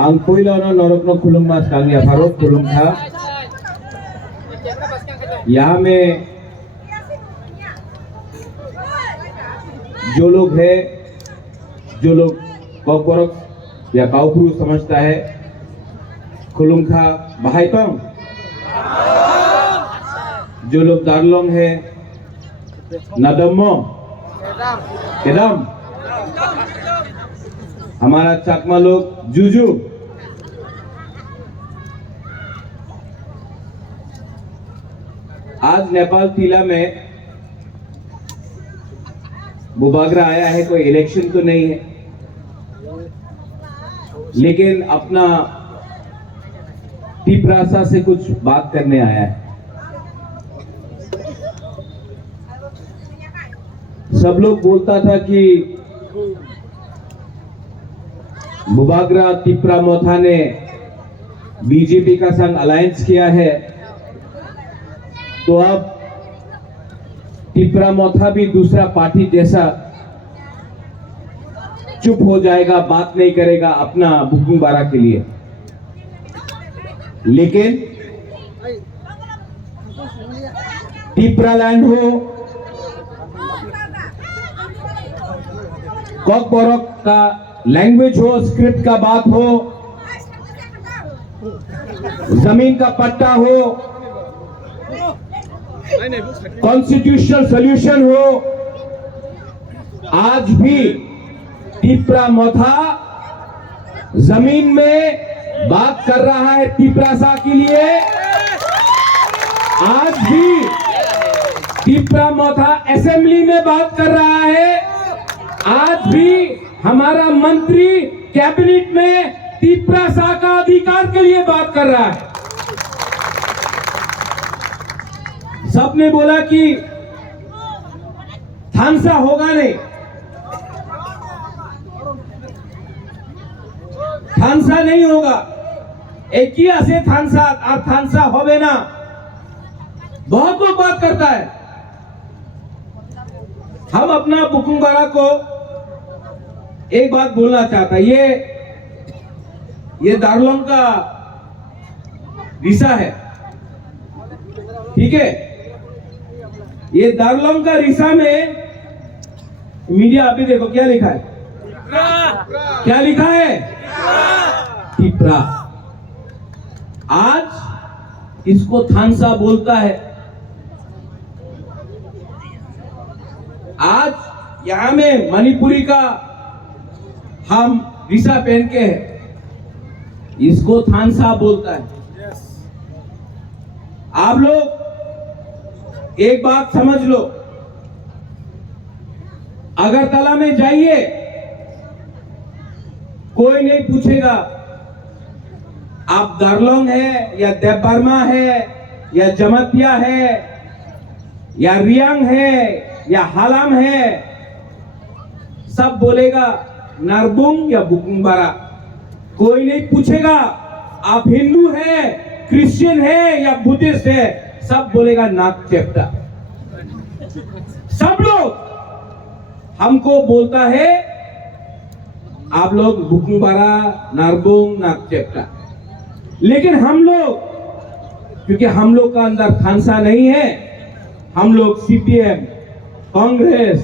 Ang puilaw norok खुलुम मास कांगिया फारूक खुलुम था। यहाँ में जो लोग है, जो लोग कॉकबरक या काउपुरु समझता है, खुलुम था बहाइपंग। जो लोग दारलोंग है, नदम्मो, केदम। हमारा चाकमा लोग जुजू। आज नेपाल टीला में बुबागरा आया है, कोई इलेक्शन तो नहीं है, लेकिन अपना टिपरासा से कुछ बात करने आया है। सब लोग बोलता था कि बुबागरा तिप्रा मोथा ने बीजेपी का संग अलायंस किया है, तो अब तिप्रा मोथा भी दूसरा पार्टी जैसा चुप हो जाएगा, बात नहीं करेगा अपना बुकिंग बारा के लिए। लेकिन तिप्रा लैंड हो, कॉकबरक का लैंग्वेज हो, स्क्रिप्ट का बात हो, जमीन का पट्टा हो, कॉन्स्टिट्यूशनल सॉल्यूशन हो, आज भी तिप्रा मोथा जमीन में बात कर रहा है तिप्रासा के लिए। आज भी तिप्रा मोथा असेंबली में बात कर रहा है। आज भी हमारा मंत्री कैबिनेट में तिप्रासा का अधिकार के लिए बात कर रहा है। सबने बोला कि थानसा होगा नहीं, थानसा नहीं होगा, एक ही ऐसे थानसा और थानसा होवे ना। बहुत लोग बात करता है। हम अपना बुकुंबारा को एक बात बोलना चाहता है, ये दार्लोंग का रिसा है, ठीक है। ये दार्लोंग का रिसा में मीडिया अभी देखो क्या लिखा है, क्या लिखा है, तिप्रा। आज इसको थानसा बोलता है। आज यहां में मणिपुरी का हम रिसा पहन के हैं, इसको थानसा बोलता है। आप लोग एक बात समझ लो, अगरतला में जाइए, कोई नहीं पूछेगा आप दार्लोंग है या देवबर्मा है या जमतिया है या रियांग है या हालाम है, सब बोलेगा नारबुंग या बुकुंबारा। कोई नहीं पूछेगा आप हिंदू है, क्रिश्चियन है या बुद्धिस्ट है, सब बोलेगा नाक चेप्टा। सब लोग हमको बोलता है आप लोग बुकुंबारा, नारबुंग, नाक चेप्टा। लेकिन हम लोग, क्योंकि हम लोग का अंदर थानसा नहीं है, हम लोग सीपीएम, कांग्रेस,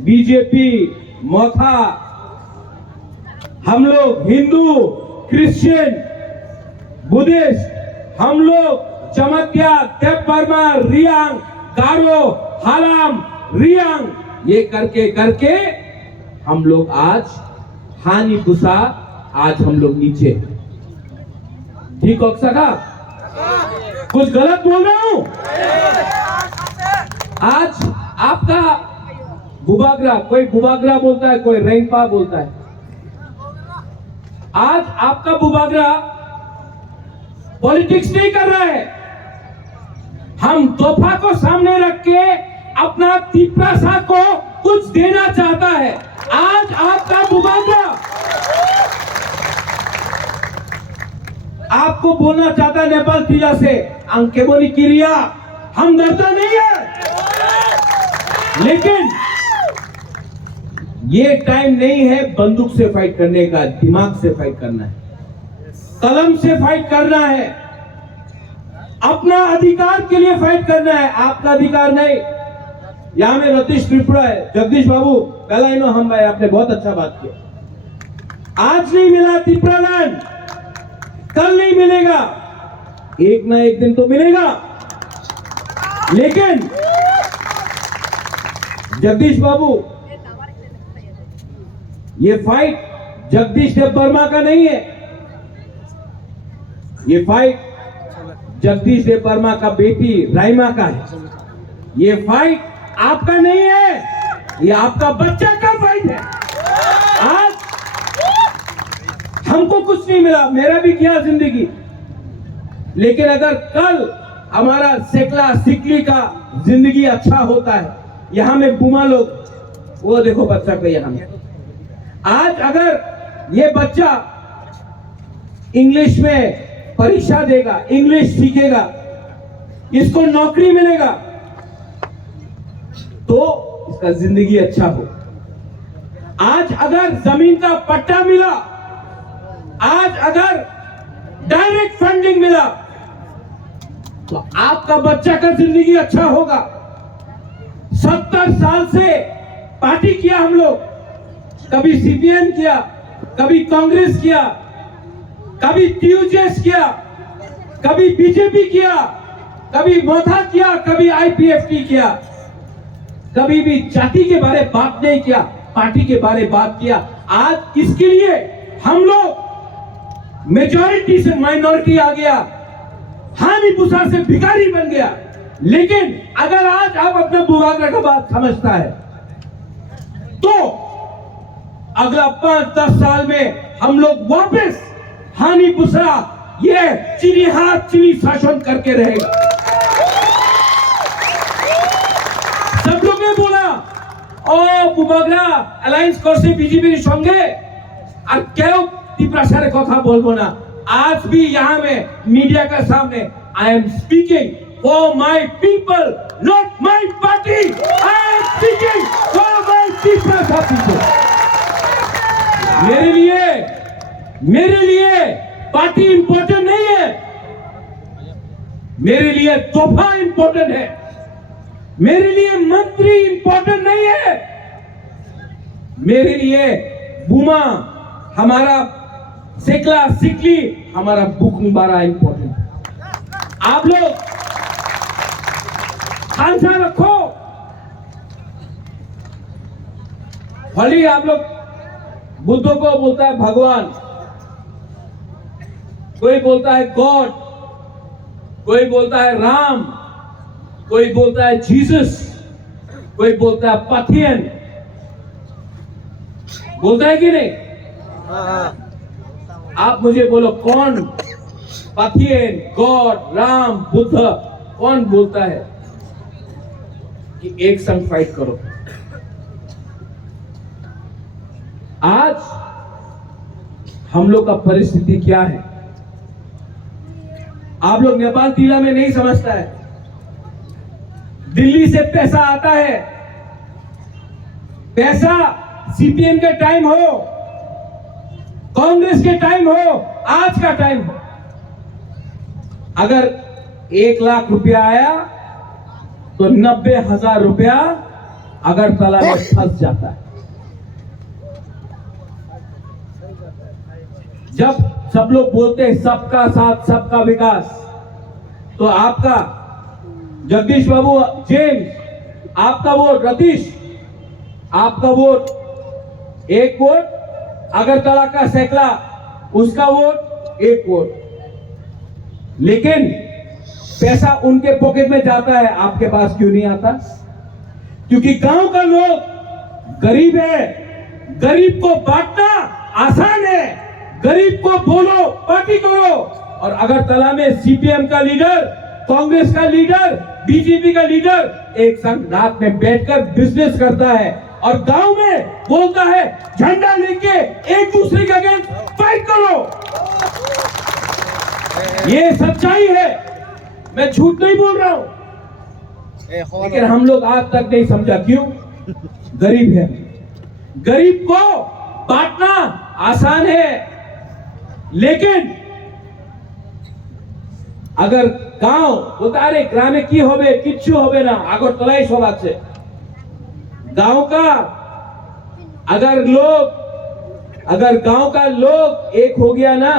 बीजेपी, मोथा, हम लोग हिंदू, क्रिश्चियन, बुद्धिस्ट, हम लोग चमत्या, देवबर्मा, रियांग, गारो, हालाम, रियांग, ये करके करके हम लोग आज हानि पुसा, आज हम लोग नीचे। ठीक हो सका? कुछ गलत बोल रहा हूं? आज आपका बुबागरा, कोई बुबागरा बोलता है, कोई रेंगपा बोलता है। आज आपका बुबागरा पॉलिटिक्स नहीं कर रहा है। हम तोहफा को सामने रख के अपना तिप्रासा को कुछ देना चाहता है। आज आपका बुबागरा आपको बोलना चाहता है नेपाल टीला से, अंके बोली क्रिया, हम डरता नहीं है, लेकिन ये टाइम नहीं है बंदूक से फाइट करने का, दिमाग से फाइट करना है। कलम से फाइट करना है, अपना अधिकार के लिए फाइट करना है, आपका अधिकार नहीं। यहां में रतीश त्रिपुरा है, जगदीश बाबू पहला इनो हम भाई, आपने बहुत अच्छा बात किया। आज नहीं मिला त्रिपुरा लैंड, कल नहीं मिलेगा, एक ना एक दिन तो मिलेगा। लेकिन जगदीश बाबू, ये फाइट जगदीश देववर्मा का नहीं है, ये फाइट जगदीश देववर्मा का बेटी राइमा का है। ये फाइट आपका नहीं है, ये आपका बच्चा का फाइट है। आज हमको कुछ नहीं मिला, मेरा भी किया जिंदगी, लेकिन अगर कल हमारा सेकला सिकली का जिंदगी अच्छा होता है, यहां में बुमा लोग, वो देखो बच्चा को यहां में, आज अगर ये बच्चा इंग्लिश में परीक्षा देगा, इंग्लिश सीखेगा, इसको नौकरी मिलेगा, तो इसका जिंदगी अच्छा हो। आज अगर जमीन का पट्टा मिला, आज अगर डायरेक्ट फंडिंग मिला, तो आपका बच्चा का जिंदगी अच्छा होगा। 70 साल से पार्टी किया हम लोग, कभी सीपीएम किया, कभी कांग्रेस किया, कभी टीयूजेस किया, कभी बीजेपी किया, कभी मोथा किया, कभी आईपीएफटी किया, कभी भी जाति के बारे बात नहीं किया, पार्टी के बारे बात किया। आज इसके लिए हम लोग मेजॉरिटी से माइनॉरिटी आ गया, हानि पुसा से भिखारी बन गया। लेकिन अगर आज आप अपना बुवागरा का बात समझता है, तो अगला 5-10 साल में हम लोग वापस हानि पुसरा ये चीनी हाथ चीनी शासन करके रहेगा। सब लोग ने बोला ओ बुबागरा अलायंस করছে বিজেপির সঙ্গে, আর কেউ ত্রিপুরার কথা বলবো না। आज भी यहाँ में मीडिया के सामने I am speaking for my people, not my party. I am speaking for my people. मेरे लिए पार्टी इंपॉर्टेंट नहीं है, मेरे लिए तोहफा इंपॉर्टेंट है, मेरे लिए मंत्री इंपॉर्टेंट नहीं है, मेरे लिए बुमा, हमारा सेकला सिकली, हमारा बुक मुबारा इंपॉर्टेंट है। आप लोग खालसा रखो, भले आप लोग बुद्धों को बोलता है भगवान, कोई बोलता है गॉड, कोई बोलता है राम, कोई बोलता है जीसस, कोई बोलता है पाथियन, बोलता है कि नहीं? आप मुझे बोलो कौन पाथियन, गॉड, राम, बुद्ध कौन बोलता है कि एक संग फाइट करो? आज हम लोग का परिस्थिति क्या है? आप लोग नेपाल टीला में नहीं समझता है, दिल्ली से पैसा आता है, पैसा सीपीएम के टाइम हो, कांग्रेस के टाइम हो, आज का टाइम हो, अगर 1 लाख रुपया आया तो 90,000 रुपया अगरतला में फंस जाता है। जब सब लोग बोलते हैं सबका साथ सबका विकास, तो आपका जगदीश बाबू जेम्स, आपका वोट रतीश, आपका वोट एक वोट, अगरतला का सैकला उसका वोट एक वोट, लेकिन पैसा उनके पॉकेट में जाता है, आपके पास क्यों नहीं आता? क्योंकि गांव का लोग गरीब है, गरीब को बांटना आसान है, गरीब को बोलो पार्टी करो। और अगरतला में सीपीएम का लीडर, कांग्रेस का लीडर, बीजेपी का लीडर एक संग रात में बैठकर बिजनेस करता है और गांव में बोलता है झंडा लेके एक दूसरे के अगेंस्ट फाइट करो। ये सच्चाई है, मैं झूठ नहीं बोल रहा हूं, लेकिन हम लोग आज तक नहीं समझा। क्यों? गरीब है, गरीब को बांटना आसान है, लेकिन अगर गांव बोलता अरे ग्रामे की होबे किच्छु होबे ना আগরতলায় सब আছে गांव का अगर गांव का लोग एक हो गया ना,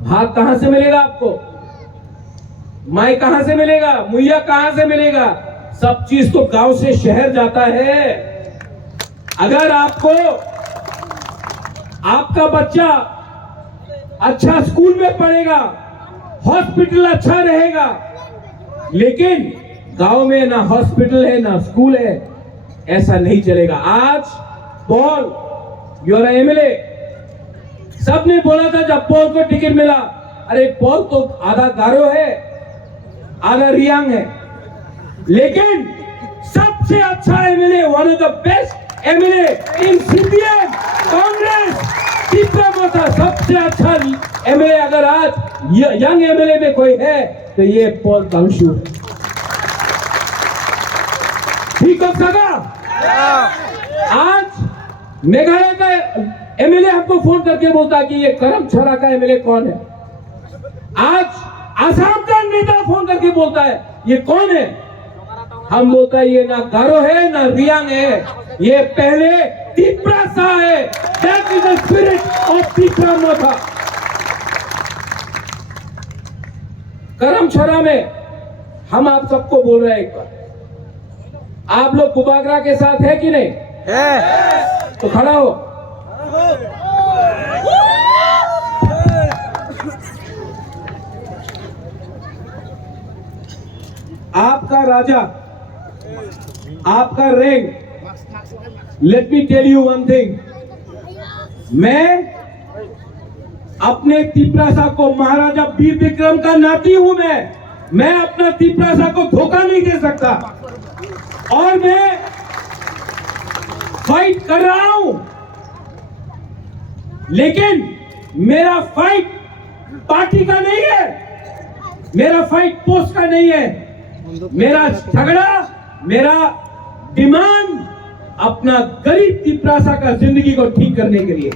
भात कहां से मिलेगा आपको, माई कहां से मिलेगा, मुहैया कहां से मिलेगा, सब चीज तो गांव से शहर जाता है। अगर आपको आपका बच्चा अच्छा स्कूल में पढ़ेगा, हॉस्पिटल अच्छा रहेगा, लेकिन गांव में ना हॉस्पिटल है ना स्कूल है, ऐसा नहीं चलेगा। आज पॉल योर एमएलए, सबने बोला था जब पॉल को टिकट मिला, अरे पॉल तो आधा गारो है आधा रियांग है, लेकिन सबसे अच्छा MLA, one of the best MLA in CPM Congress Tipramotha, सबसे अच्छा एमएलए अगर आज यंग एमएलए में कोई है तो ये पॉल गांगशू है। ठीक हो सका? आज मेघालय का एमएलए हमको फोन करके बोलता कि ये करमछड़ा का एमएलए कौन है। आज आसाम का नेता फोन करके बोलता है ये कौन है। हम बोलता है ये ना गारो है ना रियांग है, ये पहले तिप्रासा है। That is the spirit of Tipramotha. Karamchhara में हम आप सबको बोल रहे हैं एक बार, आप लोग कुबागरा के साथ है कि नहीं है? तो खड़ा हो। आपका राजा, आपका rank, let me tell you one thing, मैं अपने तिप्रासा को, महाराजा वीर विक्रम का नाती हूं मैं अपना तिप्रासा को धोखा नहीं दे सकता और मैं फाइट कर रहा हूं, लेकिन मेरा फाइट पार्टी का नहीं है, मेरा फाइट पोस्ट का नहीं है, मेरा झगड़ा, मेरा डिमांड अपना गरीब तिप्रासा का जिंदगी को ठीक करने के लिए।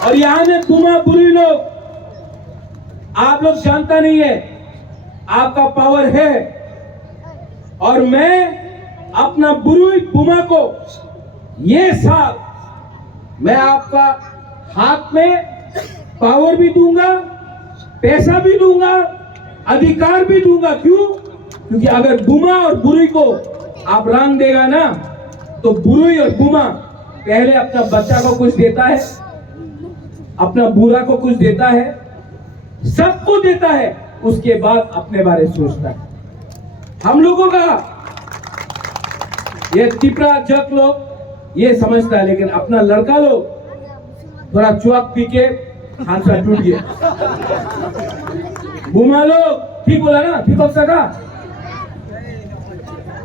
और यहां में बुमा बुरी लोग, आप लोग जानता नहीं है, आपका पावर है, और मैं अपना बुरुई बुमा को ये साल मैं आपका हाथ में पावर भी दूंगा, पैसा भी दूंगा, अधिकार भी दूंगा। क्यों? क्योंकि अगर बुमा और बुरुई को आप रंग देगा ना, तो बुरुई और बुमा पहले अपना बच्चा को कुछ देता है, अपना बुरा को कुछ देता है, सबको देता है, उसके बाद अपने बारे में सोचता है। हम लोगों का ये तिपरा जग लोग ये समझता है, लेकिन अपना लड़का लोग थोड़ा चुआक पी के हादसा टूट गया। बुमा लोग, ठीक बोला ना, ठीक हो सका।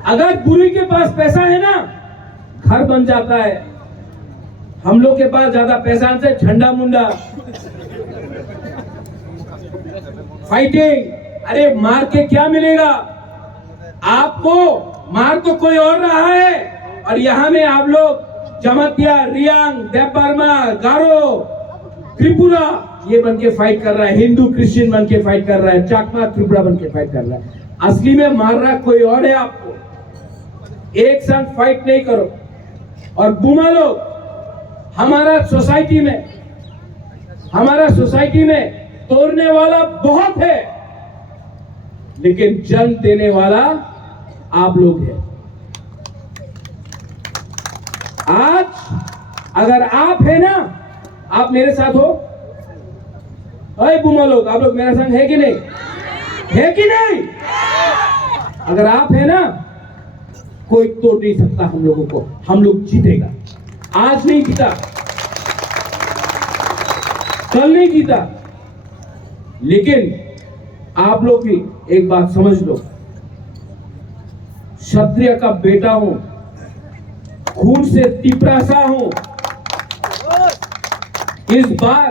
अगर बुरी के पास पैसा है ना, घर बन जाता है। हम लोग के पास ज्यादा पैसा से झंडा मुंडा फाइटिंग, अरे मार के क्या मिलेगा आपको? मार तो कोई और रहा है, और यहां में आप लोग जमातिया, रियांग, देवबर्मा, गारो, त्रिपुरा ये बन के फाइट कर रहा है, हिंदू क्रिश्चियन बन के फाइट कर रहा है, चाकमा त्रिपुरा बन के फाइट कर रहा है। असली में मार रहा कोई और है आपको। एक साथ फाइट नहीं करो। और बुमा लोग, हमारा सोसाइटी में तोड़ने वाला बहुत है, लेकिन जन्म देने वाला आप लोग हैं। आज अगर आप है ना, आप मेरे साथ हो, अरे बुमा लोग, आप लोग मेरे संग है कि नहीं? है कि नहीं? अगर आप है ना, कोई तोड़ नहीं सकता हम लोगों को। हम लोग जीतेगा। आज नहीं जीता, कल नहीं जीता, लेकिन आप लोग भी एक बात समझ लो, क्षत्रिय का बेटा हूं, खून से तिपरासा हूं। इस बार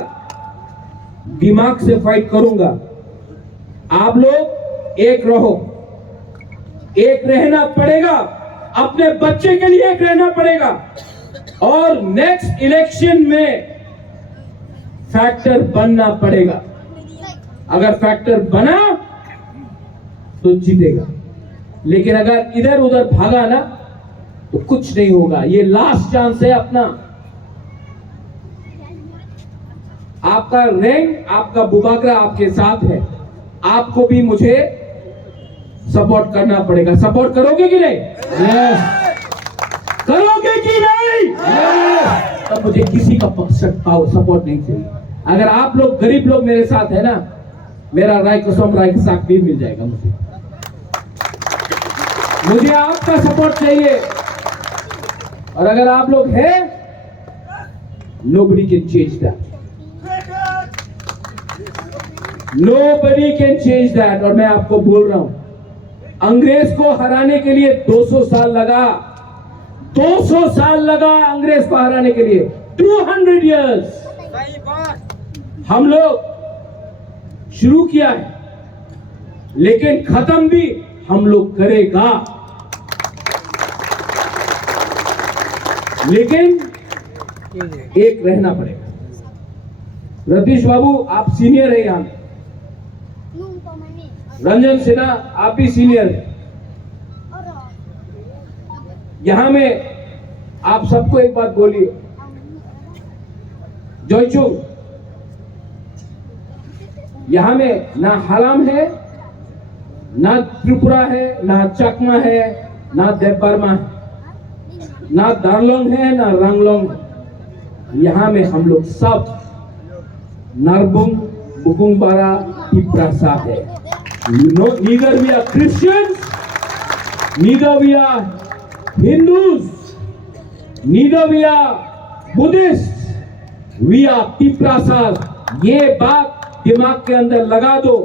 दिमाग से फाइट करूंगा। आप लोग एक रहो, एक रहना पड़ेगा, अपने बच्चे के लिए एक रहना पड़ेगा। और नेक्स्ट इलेक्शन में फैक्टर बनना पड़ेगा। अगर फैक्टर बना तो जीतेगा, लेकिन अगर इधर उधर भागा ना तो कुछ नहीं होगा। ये लास्ट चांस है अपना। आपका रैंक, आपका बुबाकरा आपके साथ है। आपको भी मुझे सपोर्ट करना पड़ेगा। सपोर्ट करोगे कि नहीं? करोगे कि नहीं? तब मुझे किसी का सपोर्ट नहीं चाहिए। अगर आप लोग गरीब लोग मेरे साथ है ना, मेरा राय कसम राय के साथ भी मिल जाएगा। मुझे आपका सपोर्ट चाहिए। और अगर आप लोग हैं, nobody can change that. Nobody can change that. और मैं आपको बोल रहा हूं, अंग्रेज को हराने के लिए 200 साल लगा। 200 साल लगा अंग्रेज को हराने के लिए। 200 years हम लोग शुरू किया है, लेकिन खत्म भी हम लोग करेगा। लेकिन एक रहना पड़ेगा। रतीश बाबू आप सीनियर है यहां, रंजन सिन्हा आप भी सीनियर है यहां में। आप सबको एक बात बोलिए, जोईचुंग यहां में ना हालाम है, ना त्रिपुरा है, ना चकमा है, ना देवबर्मा है, ना दार्लोंग है, ना रंगलोंग है। यहां में हम लोग सब नरबुंग, बुकुंगबारा, तिप्रासा है। Neither we are Christians, neither we are Hindus, neither we are Buddhists, we are Tiprasas। ये बात दिमाग के अंदर लगा दो।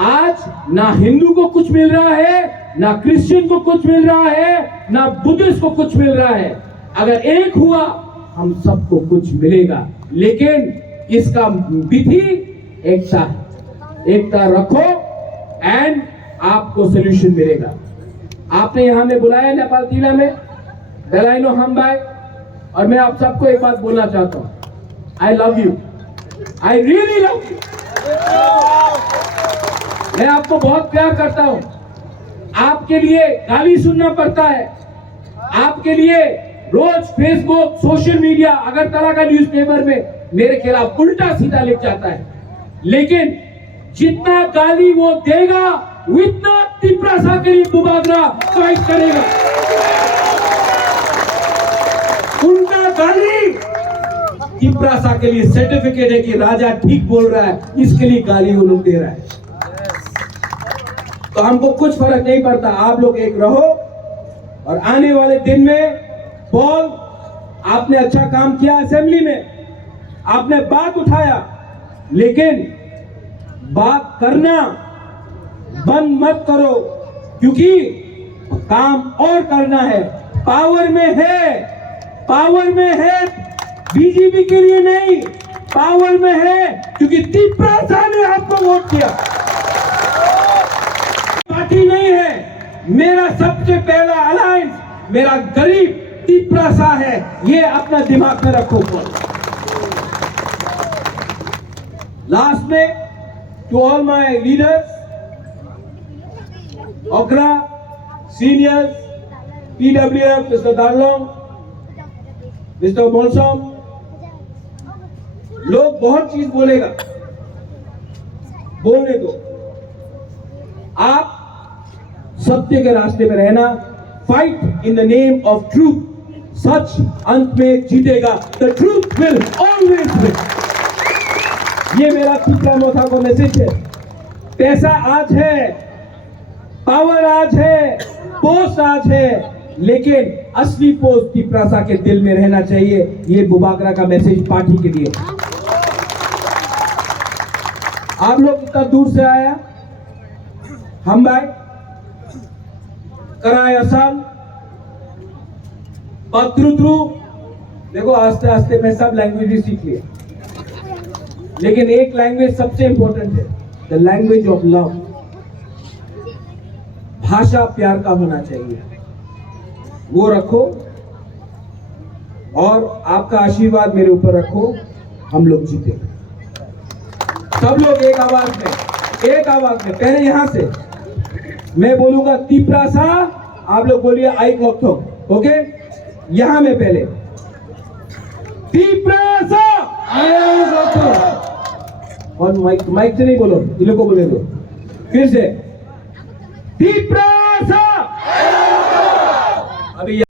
आज ना हिंदू को कुछ मिल रहा है, ना क्रिश्चियन को कुछ मिल रहा है, ना बुद्धिस्ट को कुछ मिल रहा है। अगर एक हुआ हम सबको कुछ मिलेगा। लेकिन इसका विधि एकता है। एकता रखो एंड आपको सोल्यूशन मिलेगा। आपने यहां में बुलाया नेपाल तीला में बेलाइनो हमबाई, और मैं आप सबको एक बात बोलना चाहता हूं, I love you, I really love you. मैं आपको बहुत प्यार करता हूं। आपके लिए गाली सुनना पड़ता है, आपके लिए रोज फेसबुक, सोशल मीडिया, अगरतला का न्यूज़पेपर में मेरे खिलाफ उल्टा सीधा लिख जाता है, लेकिन जितना गाली वो देगा उतना तिप्रासा के लिए बुबाकरा फाइट करेगा। उनका गाली तिप्रासा के लिए सर्टिफिकेट है कि राजा ठीक बोल रहा है, इसके लिए गाली वो लोग दे रहा है। तो हमको कुछ फर्क नहीं पड़ता। आप लोग एक रहो, और आने वाले दिन में पॉल आपने अच्छा काम किया, असेंबली में आपने बात उठाया, लेकिन बात करना बंद मत करो, क्योंकि काम और करना है। पावर में है, पावर में है, बीजेपी के लिए नहीं, पावर में है क्योंकि तिप्रासा ने आपको वोट किया। पार्टी नहीं है। मेरा सबसे पहला अलायंस मेरा गरीब तिप्रासा है, ये अपना दिमाग में रखो। लास्ट में to all my leaders, Okra, seniors, PWF, Mr. Darlong, Mr. Molsom, लोग बहुत चीज बोलेगा, बोलने दो। आप सत्य के रास्ते में रहना, fight in the name of truth. सच अंत में जीतेगा। The truth will always win. ये मेरा तीसरा मोथा को मैसेज है। पैसा आज है, पावर आज है, पोस्ट आज है, लेकिन असली पोस्ट तिप्रासा के दिल में रहना चाहिए। ये बुबाकरा का मैसेज पार्टी के लिए। आप लोग इतना दूर से आया, हम भाई कराए असम पत्रुद्रु, देखो आस्ते आस्ते मैं सब लैंग्वेज सीख लिया, लेकिन एक लैंग्वेज सबसे इंपॉर्टेंट है, द लैंग्वेज ऑफ लव। भाषा प्यार का होना चाहिए, वो रखो और आपका आशीर्वाद मेरे ऊपर रखो, हम लोग जीतेंगे। सब लोग एक आवाज में पहले यहां से मैं बोलूंगा तीप्रासा, आप लोग बोलिए आई क्लॉक। ओके, यहां में पहले तीप्रासा और माइक से नहीं बोलो, ये लोग को बोले दो। फिर से तीप्रासा। अभी